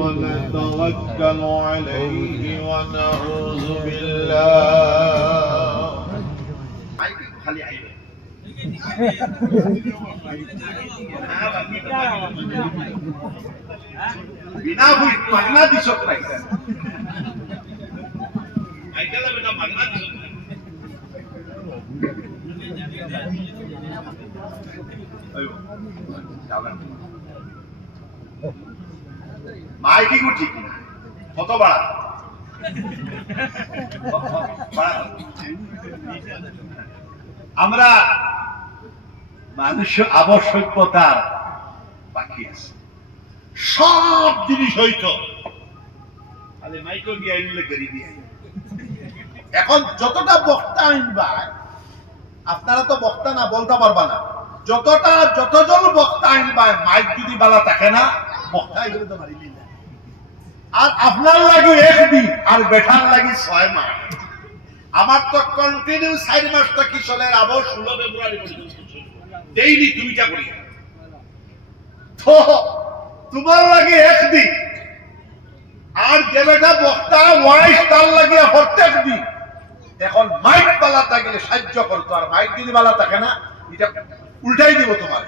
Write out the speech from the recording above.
ونتوكل عليه ونعوذ بالله बिना मागना दिसत नाही ऐकायला बिना मागना दिसत नाही মাইকি গুটি কত বাড়া আমরা মানুষ আবশ্যকতার বাকি আছে সব জিনিস হইতো তাহলে মাইকো গিয়ে আইনলে করি দিয়ে এখন যতটা বক্তা আইনবা আপনারা তো বক্তা না বলতে পারবা না যতজন বক্তা আইনবা মাইক যদি বালা থাকে না বক্তা এগুলো তো মারিলি না আর আপনার লাগি একদিন আর বেঠার লাগি 6 মাস আমার তো কন্টিনিউ 4 মাসটা কি চলে আবার 16 ফেব্রুয়ারি পর্যন্ত ডেইলি 2টা করি তো তোমার লাগে একদিন আর যে বেটা বক্তা ওয়াইস তার লাগে প্রত্যেক দিন এখন মাইক বালা থাকলে সাহায্য করতো আর মাইক যদি বালা থাকে না এটা উল্টাই দিব তোমার